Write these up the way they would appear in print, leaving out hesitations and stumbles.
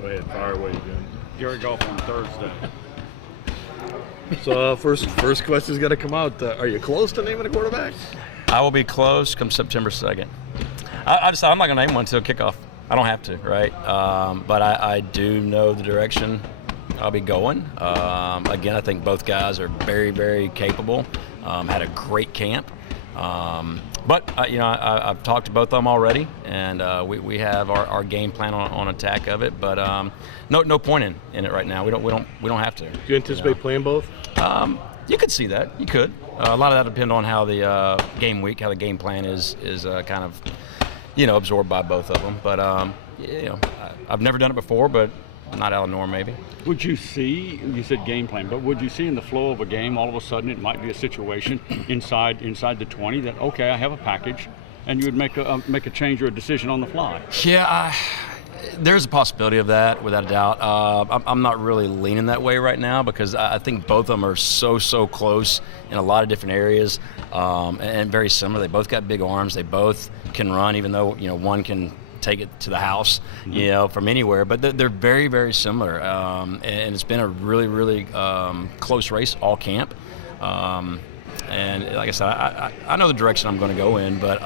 Go ahead, fire away, Jim. Gary Goff on Thursday. So first question's got to come out. Are you close to naming a quarterback? I will be close come September 2nd. I decided I'm not going to name one until kickoff. I don't have to, right? But I do know the direction I'll be going. Again, I think both guys are very, very capable. Had a great camp. But I've talked to both of them already, and we have our game plan on attack of it. But no point in it right now. We don't have to. Do you anticipate playing both? You could see that. You could. A lot of that depends on how the game week, how the game plan is kind of, absorbed by both of them. But I've never done it before, but not out of the norm maybe. Would you see, you said game plan, but would you see in the flow of a game all of a sudden it might be a situation inside the 20 that, okay, I have a package, and you would make a change or a decision on the fly? Yeah, there's a possibility of that, without a doubt. I'm not really leaning that way right now because I think both of them are so close in a lot of different areas and very similar. They both got big arms. They both can run, even though one can take it to the house, from anywhere. But they're very, very similar, and it's been a really, really close race all camp. And like I said, I know the direction I'm going to go in, but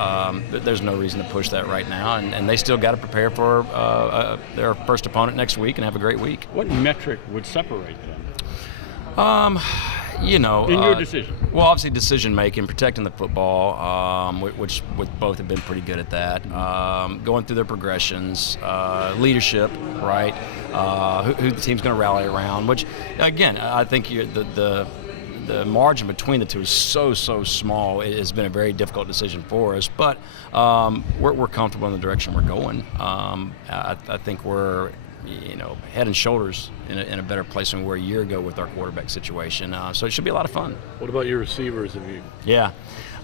there's no reason to push that right now. And they still got to prepare for their first opponent next week and have a great week. What metric would separate them? In your decision. Well, obviously decision-making, protecting the football, which both have been pretty good at that. Going through their progressions, leadership, right? Who the team's going to rally around, which, again, I think the margin between the two is so small. It has been a very difficult decision for us, but we're comfortable in the direction we're going. I think we're head and shoulders in a better place than we were a year ago with our quarterback situation. So it should be a lot of fun. What about your receivers? Yeah.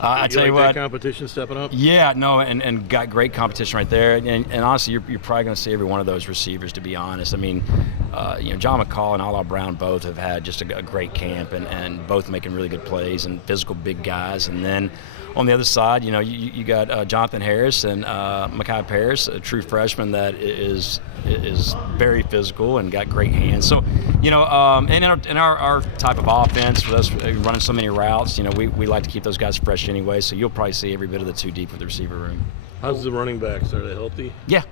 I tell you that what, competition stepping up? Yeah, no, and got great competition right there. And honestly, you're probably going to see every one of those receivers, to be honest. I mean, John McCall and Ala Brown both have had just a great camp and both making really good plays and physical big guys. And then on the other side, you got Jonathan Harris and Mekhi Paris, a true freshman that is very physical and got great hands. So, and in our type of offense, for us running so many routes, we like to keep those guys fresh anyway. So you'll probably see every bit of the two deep with the receiver room. How's the running backs? Are they healthy? Yeah.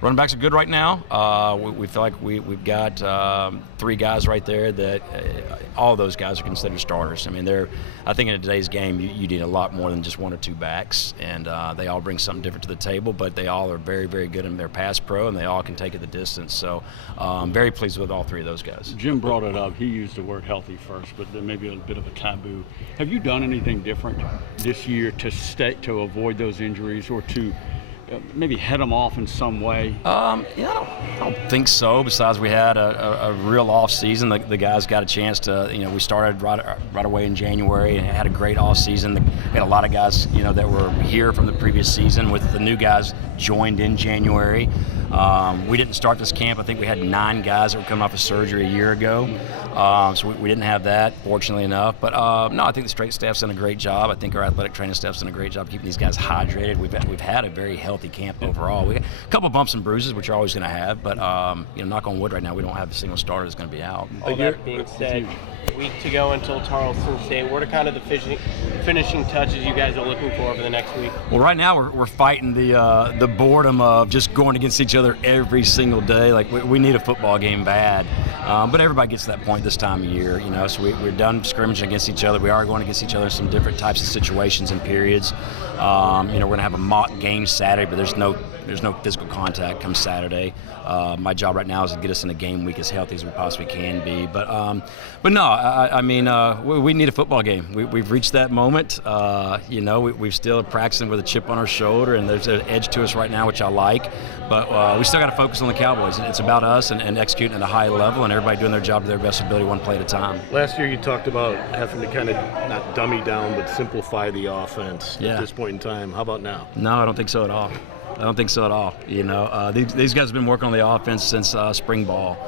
Running backs are good right now. We feel like we've got three guys right there that all of those guys are considered starters. I mean, I think in today's game you need a lot more than just one or two backs, and they all bring something different to the table, but they all are very, very good in their pass pro, and they all can take it the distance. So I'm very pleased with all three of those guys. Jim brought it up. He used the word healthy first, but there may be a bit of a taboo. Have you done anything different this year to avoid those injuries or to maybe head them off in some way? I don't think so. Besides, we had a real off season. The guys got a chance to, we started right away in January and had a great off season. We had a lot of guys, that were here from the previous season, with the new guys joined in January. We didn't start this camp. I think we had 9 guys that were coming off of surgery a year ago. So we didn't have that, fortunately enough. But no, I think the straight staff's done a great job. I think our athletic training staff's done a great job keeping these guys hydrated. We've had a very healthy camp overall. We got a couple bumps and bruises, which you're always going to have. But knock on wood, right now we don't have a single starter that's going to be out. All that being said, a week to go until Charleston State. What are kind of the finishing touches you guys are looking for over the next week? Well, right now we're fighting the boredom of just going against each other every single day. Like we need a football game bad, but everybody gets to that point this time of year, So we're done scrimmaging against each other. We are going against each other in some different types of situations and periods. We're going to have a mock game Saturday, but there's no physical contact come Saturday. My job right now is to get us in a game week as healthy as we possibly can be. But no, we need a football game. We've reached that moment. We've still practicing with a chip on our shoulder, and there's an edge to us right now, which I like. But we still got to focus on the Cowboys. It's about us and executing at a high level, and everybody doing their job to their best ability, one play at a time. Last year you talked about having to kind of not dummy down, but simplify the offense at this point in time. How about now? No, I don't think so at all. These guys have been working on the offense since spring ball.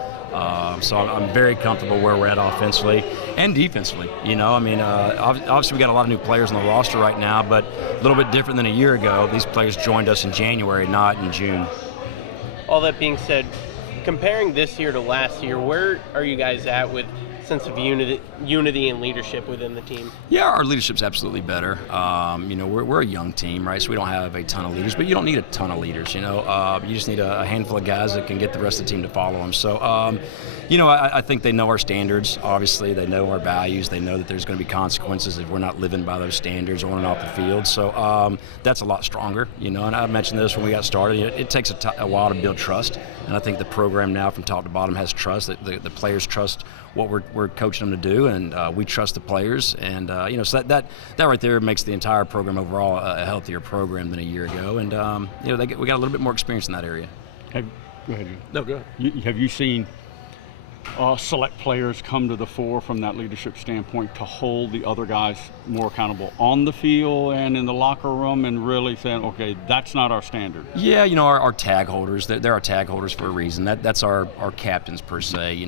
So I'm very comfortable where we're at offensively and defensively. Obviously we got a lot of new players on the roster right now, but a little bit different than a year ago. These players joined us in January, not in June. All that being said, Comparing this year to last year, where are you guys at with sense of unity and leadership within the team? Yeah, our leadership's absolutely better. We're a young team, right? So we don't have a ton of leaders, but you don't need a ton of leaders. You just need a handful of guys that can get the rest of the team to follow them. So, I think they know our standards. Obviously, they know our values. They know that there's going to be consequences if we're not living by those standards on and off the field. So that's a lot stronger. And I mentioned this when we got started. It takes a while to build trust, and I think the program now, from top to bottom, has trust. The players trust what we're coaching them to do, and we trust the players. And so that right there makes the entire program overall a healthier program than a year ago. And we got a little bit more experience in that area. Go ahead. No, go ahead. Have you seen select players come to the fore from that leadership standpoint to hold the other guys more accountable on the field and in the locker room, and really saying, okay, that's not our standard? Yeah, our tag holders, they're our tag holders for a reason. That's our captains per se.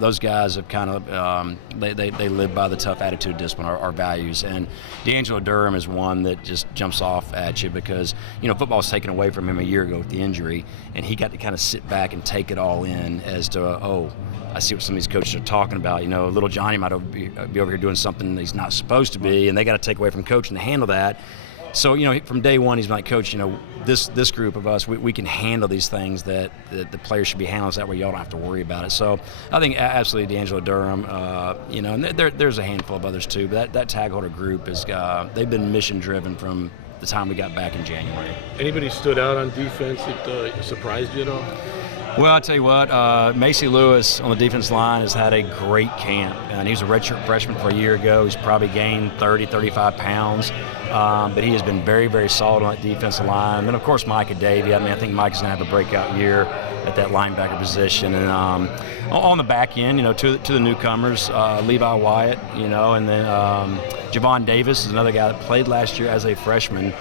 Those guys have kind of they live by the tough attitude, discipline, our values. And D'Angelo Durham is one that just jumps off at you because football was taken away from him a year ago with the injury, and he got to kind of sit back and take it all in as to I see what some of these coaches are talking about. Little Johnny might be over here doing something that he's not supposed to be, and they got to take away from coaching to handle that. So, from day one, he's been like, Coach, this group of us, we can handle these things that the players should be handling, so that way y'all don't have to worry about it. So I think absolutely D'Angelo Durham, and there's a handful of others too, but that tag holder group they've been mission driven from the time we got back in January. Anybody stood out on defense that surprised you at all? Well, I'll tell you what, Macy Lewis on the defense line has had a great camp, and he was a redshirt freshman for a year ago. He's probably gained 30, 35 pounds, but he has been very, very solid on that defensive line. And, of course, Micah Davey. I think Mike's going to have a breakout year at that linebacker position. And on the back end, to the newcomers, Levi Wyatt, and then Javon Davis is another guy that played last year as a freshman.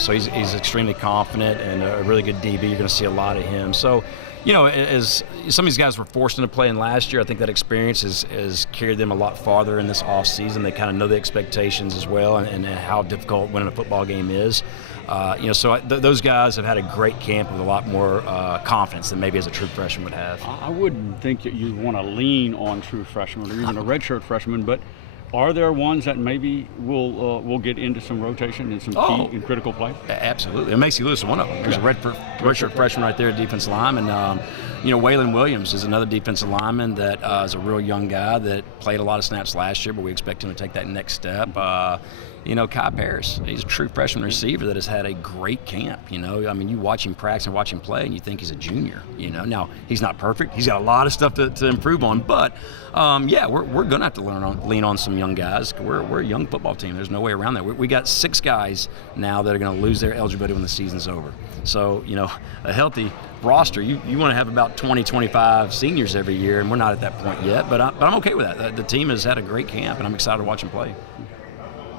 So he's extremely confident and a really good DB. You're going to see a lot of him. So, as some of these guys were forced into playing last year, I think that experience has carried them a lot farther in this offseason. They kind of know the expectations as well and how difficult winning a football game is. Those guys have had a great camp with a lot more confidence than maybe as a true freshman would have. I wouldn't think that you want to lean on true freshmen or even a redshirt freshman, but are there ones that maybe will get into some rotation and some key and critical play? Absolutely. And Macy Lewis is one of them. There's a redshirt freshman right there, defensive lineman. Waylon Williams is another defensive lineman that is a real young guy that played a lot of snaps last year, but we expect him to take that next step. Kai Paris, he's a true freshman receiver that has had a great camp. You watch him practice and watch him play, and you think he's a junior. Now he's not perfect. He's got a lot of stuff to improve on, but we're gonna have to lean on some young guys. We're a young football team. There's no way around that. We got 6 guys now that are going to lose their eligibility when the season's over. So a healthy roster, you want to have about 20, 25 seniors every year, and we're not at that point yet. But I'm okay with that. The team has had a great camp, and I'm excited to watch them play.